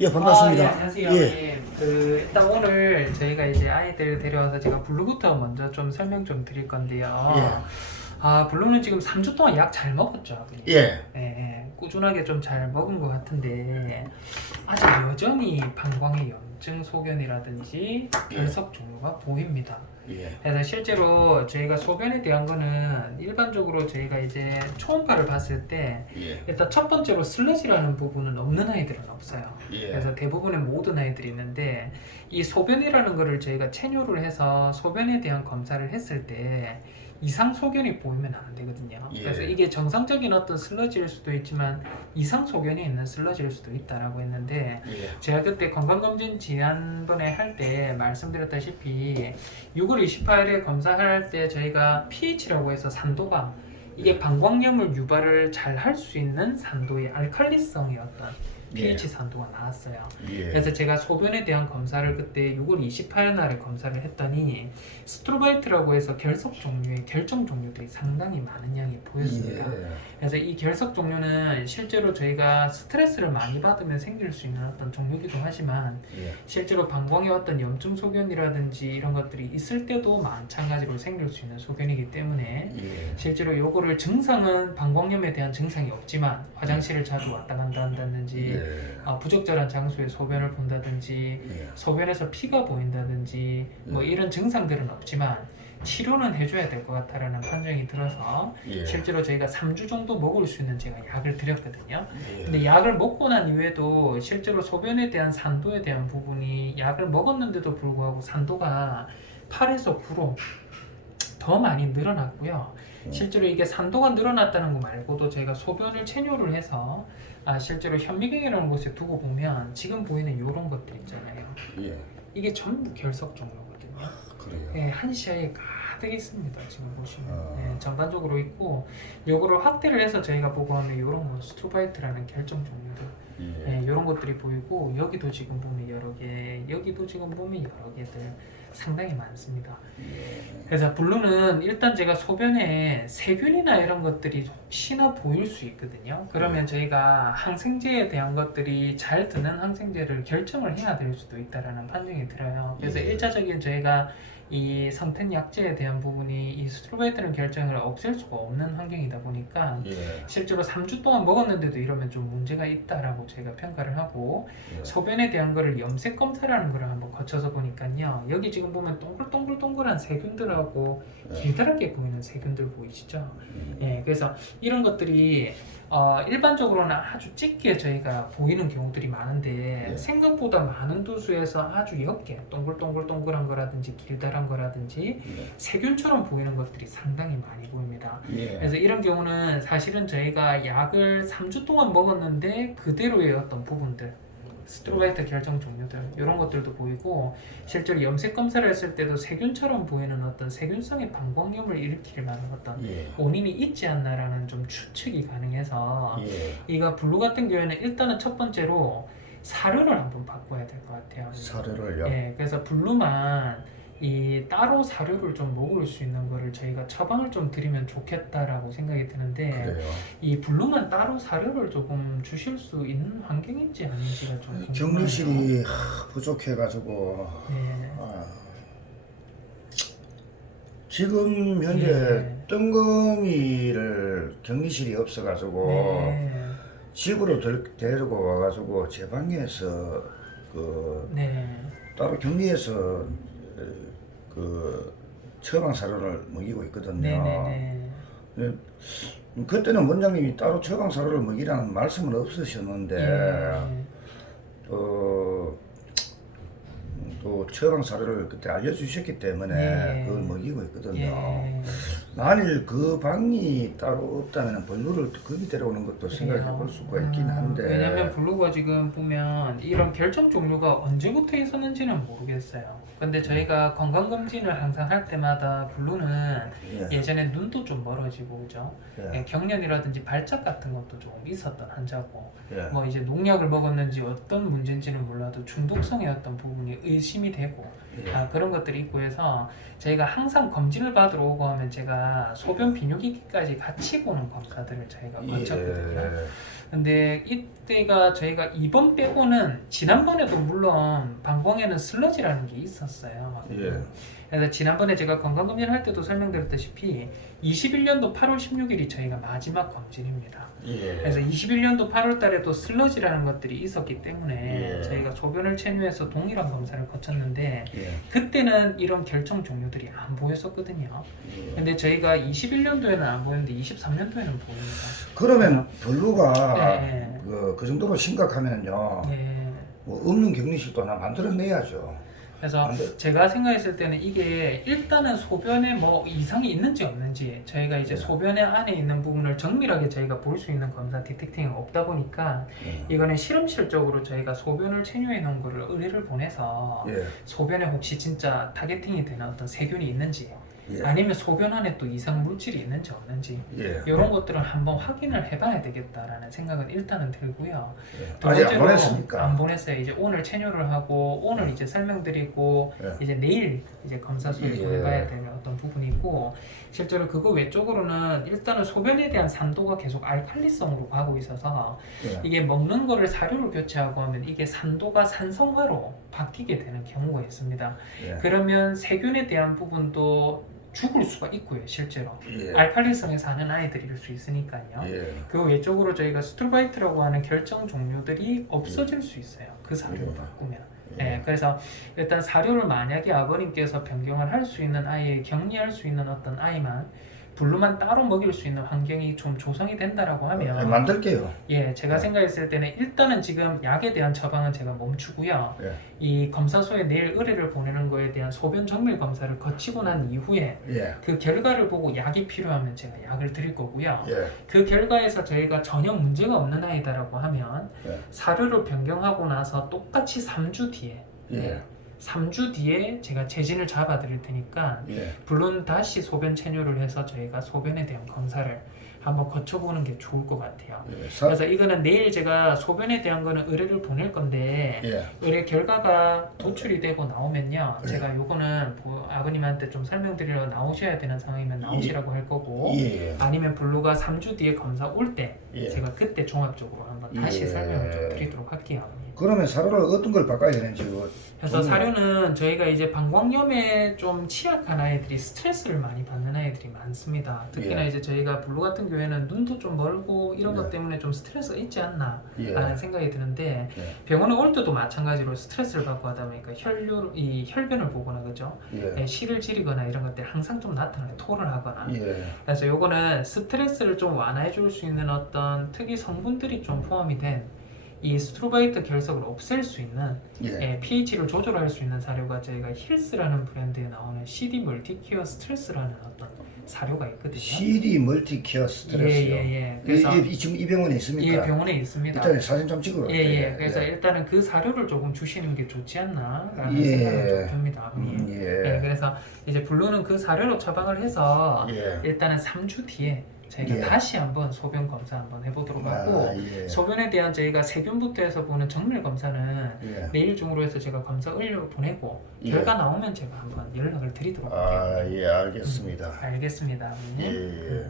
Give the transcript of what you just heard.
예, 반갑습니다. 예, 안녕하세요. 예, 일단 오늘 저희가 이제 아이들 데려와서 제가 블루부터 먼저 좀 설명 좀 드릴 건데요. 예, 블루는 지금 3주 동안 약 잘 먹었죠, 아버님? 예, 꾸준하게 좀 잘 먹은 것 같은데, 아직 여전히 방광의 염증 소견이라든지 결석 종류가 보입니다. 예, 그래서 실제로 저희가 소변에 대한 거는 일반적으로 저희가 이제 초음파를 봤을 때 예, 일단 첫 번째로 슬러지라는 부분은 없는 아이들은 없어요. 예, 그래서 대부분의 모든 아이들이 있는데 이 소변이라는 거를 저희가 체뇨를 해서 소변에 대한 검사를 했을 때 이상 소견이 보이면 안 되거든요. 예. 그래서 이게 정상적인 어떤 슬러지일 수도 있지만 이상 소견이 있는 슬러지일 수도 있다라고 했는데 예, 제가 그때 건강검진 지난번에 할 때 말씀드렸다시피 6월 28일에 검사할 때 저희가 pH라고 해서 산도가 이게 방광염을 유발을 잘 할 수 있는 산도의 알칼리성의 어떤 pH 산도가 나왔어요. 예, 그래서 제가 소변에 대한 검사를 그때 6월 28일 날에 검사를 했더니 스트로바이트라고 해서 결석 종류의 결정 종류들이 상당히 많은 양이 보였습니다. 그래서 이 결석 종류는 실제로 저희가 스트레스를 많이 받으면 생길 수 있는 어떤 종류이기도 하지만 예, 실제로 방광에 어떤 염증 소견이라든지 이런 것들이 있을 때도 마찬가지로 생길 수 있는 소견이기 때문에 예, 실제로 요거를 증상은 방광염에 대한 증상이 없지만 화장실을 자주 왔다 간다 한다든지 부적절한 장소에 소변을 본다든지 예, 소변에서 피가 보인다든지 뭐 이런 증상들은 없지만 치료는 해줘야 될 것 같다라는 판정이 들어서 예, 실제로 저희가 3주 정도 먹을 수 있는 제가 약을 드렸거든요. 예, 근데 약을 먹고 난 이후에도 실제로 소변에 대한 산도에 대한 부분이 약을 먹었는데도 불구하고 산도가 8에서 9로 더 많이 늘어났고요. 실제로 이게 산도가 늘어났다는 거 말고도 저희가 소변을 체뇨를 해서 실제로 현미경이라는 곳에 두고 보면 지금 보이는 이런 것들 있잖아요. 예, 이게 전부 결석 종류거든요. 그래요. 예, 한 시야에 가득 있습니다. 지금 보시면 아. 전반적으로 있고 요거를 확대를 해서 저희가 보고 하면 이런 거 스트로바이트라는 결정 종류들 이런 것들이 보이고 여기도 지금 보면 여러 개, 여기도 지금 보면 여러 개들 상당히 많습니다. 그래서 블루는 일단 제가 소변에 세균이나 이런 것들이 혹시나 보일 수 있거든요. 그러면 저희가 항생제에 대한 것들이 잘 드는 항생제를 결정을 해야 될 수도 있다라는 판정이 들어요. 그래서 일차적인 저희가 이 성텐 약제에 대한 부분이 이 스트로바이트는 결정을 없앨 수가 없는 환경이다 보니까 예, 실제로 3주 동안 먹었는데도 이러면 좀 문제가 있다라고 저희가 평가를 하고 예, 소변에 대한 거를 염색 검사라는 거를 한번 거쳐서 보니까요. 여기 지금 보면 동글동글동글한 세균들하고 길다랗게 보이는 세균들 보이시죠? 예, 그래서 이런 것들이 일반적으로는 아주 짙게 저희가 보이는 경우들이 많은데 생각보다 많은 도수에서 아주 옅게 동글동글동글한 거라든지 길다란 거라든지 세균처럼 보이는 것들이 상당히 많이 보입니다. 예, 그래서 이런 경우는 사실은 저희가 약을 3주 동안 먹었는데 그대로의 어떤 부분들 스트로바이트 결정 종류들 이런 것들도 보이고 실제로 염색 검사를 했을 때도 세균처럼 보이는 어떤 세균성의 방광염을 일으킬 만한 어떤 예, 원인이 있지 않나라는 좀 추측이 가능해서 예, 이가 블루 같은 경우에는 일단은 첫 번째로 사료를 한번 바꿔야 될 것 같아요. 사료를요. 예, 그래서 블루만 이 따로 사료를 좀 먹을 수 있는 거를 저희가 처방을 좀 드리면 좋겠다라고 생각이 드는데 그래요. 이 블루만 따로 사료를 조금 주실 수 있는 환경인지 아닌지가 좀 궁금해요. 격리실이 부족해가지고 네. 지금 현재 네. 뜬금이를 격리실이 없어가지고 네. 집으로 데리고 와가지고 제 방에서 네. 따로 격리해서 처방 사료를 먹이고 있거든요. 네네네. 그때는 원장님이 따로 처방 사료를 먹이라는 말씀은 없으셨는데 예. 또 처방 사료를 그때 알려주셨기 때문에 예. 그걸 먹이고 있거든요. 예. 만일 그 방이 따로 없다면 블루를 거기 데려오는 것도 생각해 볼 수가 있긴 한데 왜냐면 블루가 지금 보면 이런 결정 종류가 언제부터 있었는지는 모르겠어요. 근데 저희가 건강검진을 항상 할 때마다 블루는 예전에 눈도 좀 멀어지고 그죠? 예. 경련이라든지 발작 같은 것도 조금 있었던 환자고 예. 뭐 이제 농약을 먹었는지 어떤 문제인지는 몰라도 중독성의 어떤 부분이 의심이 되고 그런 것들이 있고 해서 저희가 항상 검진을 받으러 오고 하면 제가 저희가 소변 비뇨기까지 같이 보는 검사들을 저희가 거쳤거든요. 예. 근데 이때가 저희가 이번 빼고는 지난번에도 물론 방광에는 슬러지라는 게 있었어요. 예. 그래서 지난번에 제가 건강검진을 할 때도 설명드렸다시피 21년도 8월 16일이 저희가 마지막 검진입니다. 예. 그래서 21년도 8월 달에도 슬러지라는 것들이 있었기 때문에 예. 저희가 소변을 체류해서 동일한 검사를 거쳤는데 예. 그때는 이런 결정 종류들이 안 보였었거든요. 예. 근데 저희가 21년도에는 안 보였는데 23년도에는 보입니다. 그러면 블루가 네. 그 정도로 심각하면요, 예. 뭐 없는 격리실도 하나 만들어내야죠. 그래서 제가 생각했을 때는 이게 일단은 소변에 뭐 이상이 있는지 없는지 저희가 이제 네. 소변의 안에 있는 부분을 정밀하게 저희가 볼 수 있는 검사 디텍팅이 없다 보니까 이거는 실험실적으로 저희가 소변을 체류해 놓은 거를 의뢰를 보내서 예. 소변에 혹시 진짜 타겟팅이 되는 어떤 세균이 있는지 예. 아니면 소변 안에 또 이상 물질이 있는지 없는지 예. 이런 것들은 한번 확인을 해봐야 되겠다라는 생각은 일단은 들고요. 예. 두 아직 안 번째로 보냈습니까? 안 보냈어요. 이제 오늘 체류를 하고 오늘 이제 설명드리고 예. 이제 내일 이제 검사소에 예. 보내봐야 되는 어떤 부분이고 실제로 그거 외적으로는 일단은 소변에 대한 산도가 계속 알칼리성으로 가고 있어서 예. 이게 먹는 거를 사료를 교체하고 하면 이게 산도가 산성화로 바뀌게 되는 경우가 있습니다. 예. 그러면 세균에 대한 부분도 죽을 수가 있고요, 실제로. 예. 알칼리성에 사는 아이들일 수 있으니까요. 예. 그 외적으로 저희가 스툴바이트라고 하는 결정 종류들이 없어질 수 있어요. 그 사료를 예. 바꾸면. 예. 네, 그래서 일단 사료를 만약에 아버님께서 변경을 할 수 있는 아이에 격리할 수 있는 어떤 아이만 블루만 따로 먹일 수 있는 환경이 좀 조성이 된다라고 예, 하면 만들게요. 예, 제가 예. 생각했을 때는 일단은 지금 약에 대한 처방은 제가 멈추고요. 예. 이 검사소에 내일 의뢰를 보내는 거에 대한 소변 정밀 검사를 거치고 난 이후에 예. 그 결과를 보고 약이 필요하면 제가 약을 드릴 거고요. 예. 그 결과에서 저희가 전혀 문제가 없는 아이다라고 하면 예. 사료를 변경하고 나서 똑같이 3주 뒤에 예. 3주 뒤에 제가 재진을 잡아 드릴 테니까 예. 물론 다시 소변 체류를 해서 저희가 소변에 대한 검사를 한번 거쳐보는 게 좋을 것 같아요. 예. 그래서 이거는 내일 제가 소변에 대한 거는 의뢰를 보낼 건데 예. 의뢰 결과가 도출이 되고 나오면요 예. 제가 요거는 아버님한테 좀 설명드리러 나오셔야 되는 상황이면 나오시라고 할 거고 예. 아니면 블루가 3주 뒤에 검사 올 때 예. 제가 그때 종합적으로 한번 다시 예. 설명을 좀 드리도록 할게요. 그러면 사료를 어떤 걸 바꿔야 되는지 그래서 종류. 사료는 저희가 이제 방광염에 좀 취약한 아이들이 스트레스를 많이 받는 아이들이 많습니다. 특히나 예. 이제 저희가 블루 같은 경우에는 눈도 좀 멀고 이런 예. 것 때문에 좀 스트레스가 있지 않나 예. 라는 생각이 드는데 예. 병원에 올 때도 마찬가지로 스트레스를 받고 하다 보니까 이 혈변을 보거나 그죠? 예. 실을 지리거나 이런 것들이 항상 좀 나타나요. 토를 하거나. 예. 그래서 요거는 스트레스를 좀 완화해 줄 수 있는 어떤 특이 성분들이 좀 포함이 된 이 스트로바이트 결석을 없앨 수 있는 예. pH를 조절할 수 있는 사료가 저희가 힐스라는 브랜드에 나오는 CD 멀티케어 스트레스라는 어떤 사료가 있거든요. CD 멀티케어 스트레스요. 예. 그래서 지금 이 병원에 이 있습니까? 병원에 있습니다. 일단 사진 좀 찍어요. 그래서 일단은 그 사료를 조금 주시는 게 좋지 않나라는 예. 생각을 좀 듭니다. 예. 그래서 이제 블루는 그 사료로 처방을 해서 예. 일단은 3주 뒤에 저희가 예. 다시 한번 소변 검사 한번 해보도록 하고 예. 소변에 대한 저희가 세균부터 해서 보는 정밀 검사는 예. 내일 중으로 해서 제가 검사 의뢰 보내고 예. 결과 나오면 제가 한번 연락을 드리도록 할게요. 예, 알겠습니다. 알겠습니다. 예.